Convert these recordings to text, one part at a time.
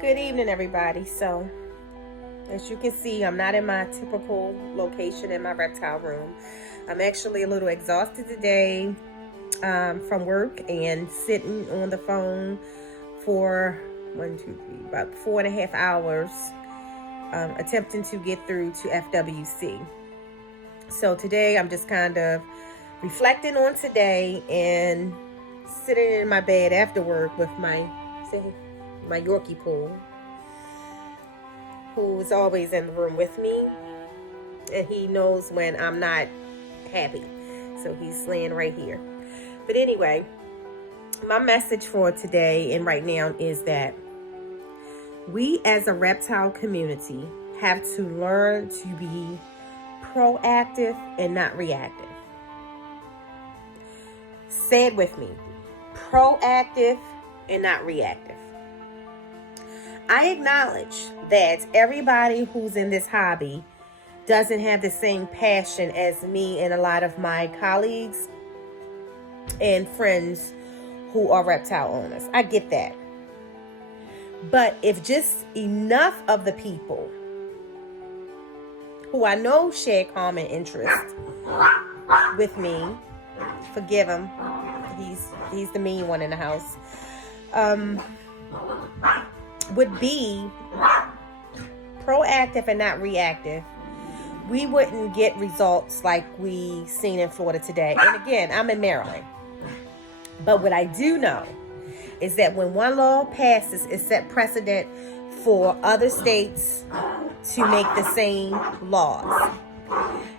Good evening, everybody. So, as you can see, I'm not in my typical location in my reptile room. I'm actually a little exhausted today from work and sitting on the phone for about 4.5 hours attempting to get through to FWC. So today I'm just kind of reflecting on today and sitting in my bed after work with my Yorkie pool, who is always in the room with me, and he knows when I'm not happy, so he's laying right here. But anyway, my message for today and right now is that we as a reptile community have to learn to be proactive and not reactive. Say it with me: proactive and not reactive. I acknowledge that everybody who's in this hobby doesn't have the same passion as me and a lot of my colleagues and friends who are reptile owners. I get that. But if just enough of the people who I know share common interest with me, forgive him, he's the mean one in the house, would be proactive and not reactive, we wouldn't get results like we seen in Florida today. And again, I'm in Maryland. But what I do know is that when one law passes, it set precedent for other states to make the same laws.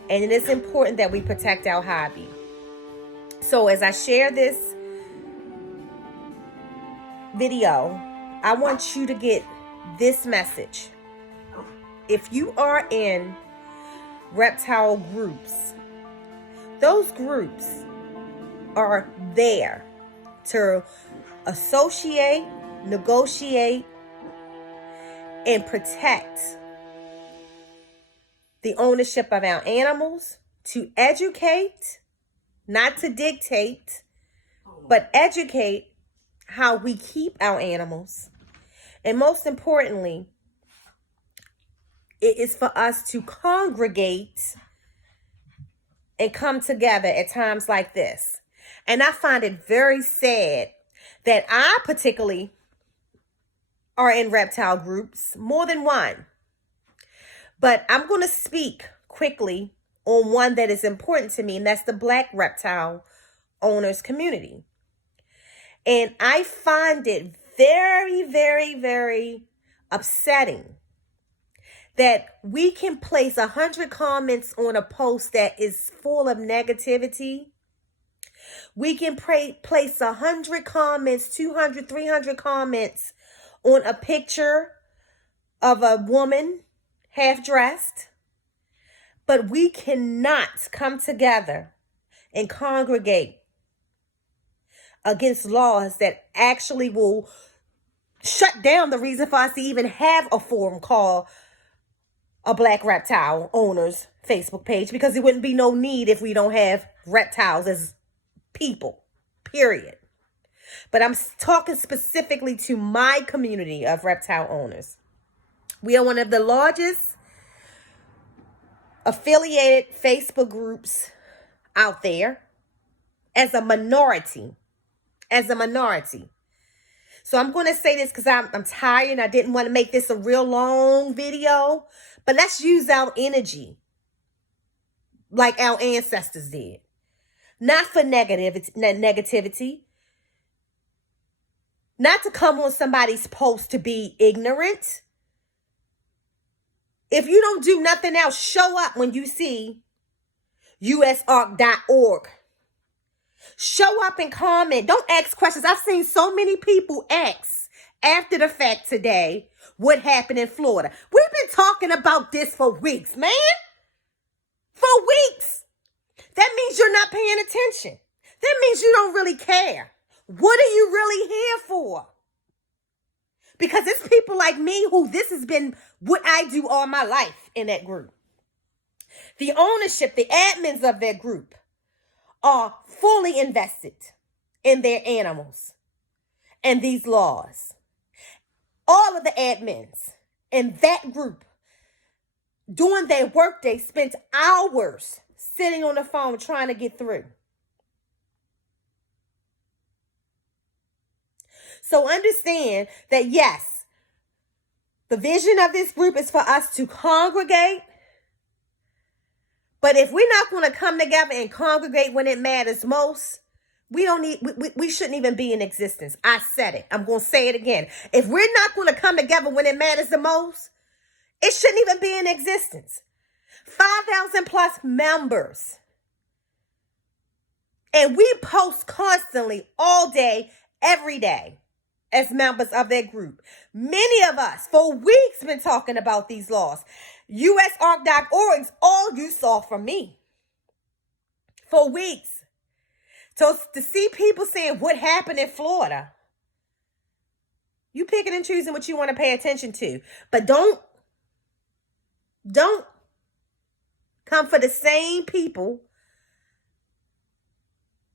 And it is important that we protect our hobby. So as I share this video, I want you to get this message. If you are in reptile groups, those groups are there to associate, negotiate, and protect the ownership of our animals, to educate, not to dictate, but educate how we keep our animals. And most importantly, it is for us to congregate and come together at times like this. And I find it very sad that I particularly are in reptile groups, more than one. But I'm going to speak quickly on one that is important to me, and that's the Black reptile owners community. And I find it very, very, very upsetting that we can place 100 comments on a post that is full of negativity. We can place 100 comments, 200, 300 comments on a picture of a woman half-dressed, but we cannot come together and congregate against laws that actually will shut down the reason for us to even have a forum called a Black reptile owners Facebook page, because there wouldn't be no need if we don't have reptiles as people, period. But I'm talking specifically to my community of reptile owners. We are one of the largest affiliated Facebook groups out there as a minority. So I'm going to say this because I'm tired and I didn't want to make this a real long video. But let's use our energy like our ancestors did. Not for negativity. Not to come on somebody's post to be ignorant. If you don't do nothing else, show up when you see usarc.org. Show up and comment. Don't ask questions. I've seen so many people ask after the fact today what happened in Florida. We've been talking about this for weeks, man. For weeks. That means you're not paying attention. That means you don't really care. What are you really here for? Because it's people like me who this has been what I do all my life in that group. The ownership, the admins of that group are fully invested in their animals and these laws. all of the admins in that group doing their workday spent hours sitting on the phone trying to get through. So understand that yes, the vision of this group is for us to congregate. But if we're not going to come together and congregate when it matters most, we shouldn't even be in existence. I said it. I'm going to say it again. If we're not going to come together when it matters the most, it shouldn't even be in existence. 5,000 plus members. And we post constantly all day, every day, as members of that group. Many of us, for weeks, been talking about these laws. USARC.org is all you saw from me. For weeks. So to see people saying what happened in Florida, you picking and choosing what you want to pay attention to. But don't come for the same people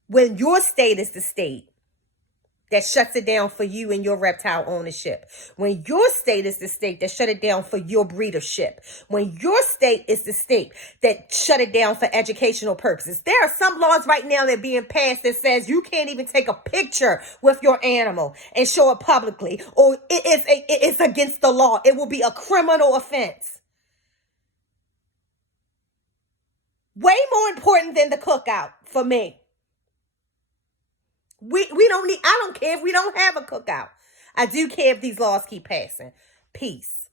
when your state is the state that shuts it down for you and your reptile ownership. When your state is the state that shut it down for your breedership. When your state is the state that shut it down for educational purposes. There are some laws right now that are being passed that says you can't even take a picture with your animal and show it publicly, or it's against the law. It will be a criminal offense. Way more important than the cookout for me. I don't care if we don't have a cookout. I do care if these laws keep passing. Peace.